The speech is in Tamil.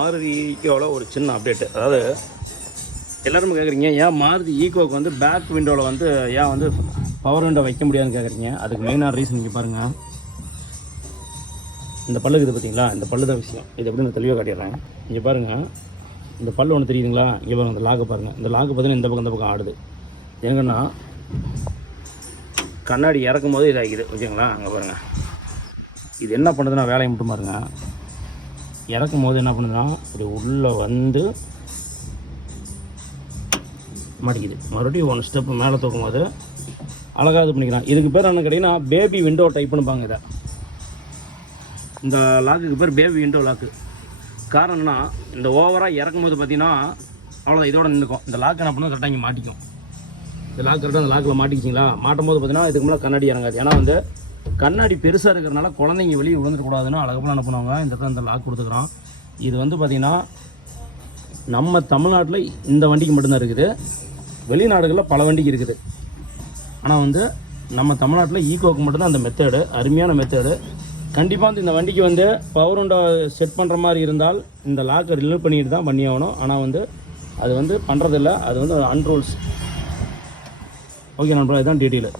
மாருதி ஈக்கோவில் ஒரு சின்ன அப்டேட்டு. அதாவது எல்லோரும் கேட்குறீங்க, ஏன் மாருதி ஈக்கோவுக்கு வந்து பேக் விண்டோவில் வந்து ஏன் வந்து பவர் விண்டோ வைக்க முடியாதுன்னு கேட்குறீங்க. அதுக்கு மெயினான ரீசன் இங்கே பாருங்கள். இந்த பல்லுக்கு இது பார்த்தீங்களா, இந்த பல்லு தான் விஷயம். இது எப்படின்னு தெளிவாக காட்டிடுறேன். இங்கே பாருங்கள், இந்த பல்லு ஒன்று தெரியுதுங்களா, இங்கே பாருங்கள், இந்த லாக்கு பாருங்கள். இந்த லாக்கு பார்த்தீங்கன்னா இந்த பக்கம் ஆடுது. எங்கன்னா கண்ணாடி இறக்கும் போது இதாகிது, ஓகேங்களா. அங்கே பாருங்கள், இது என்ன பண்ணுதுன்னா வேலையை மட்டும் பாருங்கள். இறக்கும் போது என்ன பண்ணுதுன்னா இப்படி உள்ளே வந்து மாட்டிக்குது. மறுபடியும் ஒன் ஸ்டெப்பு மேலே தூக்கும் போது அழகாக இது பண்ணிக்கலாம். இதுக்கு பேர் என்ன கேட்டிங்கன்னா பேபி விண்டோ டைப் பண்ணுப்பாங்க. இதை இந்த லாக்குக்கு பேர் பேபி விண்டோ லாக்கு. காரணம் என்னன்னா, இந்த ஓவராக இறக்கும் போது பார்த்தீங்கன்னா அவ்வளோதான், இதோட நின்றுக்கும். இந்த லாக் என்ன பண்ணால் கரெக்டாக இங்கே மாட்டிக்கும். இந்த லாக் கரெக்டாக அந்த லாக்கில் மாட்டிக்கிச்சிங்களா, மாட்டும் போது பார்த்தீங்கன்னா இதுக்கு மேலே கண்ணாடி இறங்காது. ஏன்னா வந்து கண்ணாடி பெருசாக இருக்கிறனால குழந்தைங்க வெளியே விழுந்துடக்கூடாதுன்னு அழகப்பெல்லாம் என்ன பண்ணுவாங்க, இந்த லாக் கொடுத்துக்குறோம். இது வந்து பார்த்திங்கன்னா நம்ம தமிழ்நாட்டில் இந்த வண்டிக்கு மட்டும்தான் இருக்குது. வெளிநாடுகளில் பல வண்டிக்கு இருக்குது. ஆனால் வந்து நம்ம தமிழ்நாட்டில் ஈக்கோவுக்கு மட்டும்தான் அந்த மெத்தேடு, அருமையான மெத்தேடு. கண்டிப்பாக வந்து இந்த வண்டிக்கு வந்து பவர் விண்டோ செட் பண்ணுற மாதிரி இருந்தால் இந்த லாக்கை ரிமூவ் பண்ணிட்டு தான் பண்ணி ஆகணும். ஆனால் வந்து அது வந்து பண்ணுறதில்ல, அது வந்து அன்ரூல்ஸ். ஓகே நண்பா, இதுதான் டீட்டெயிலு.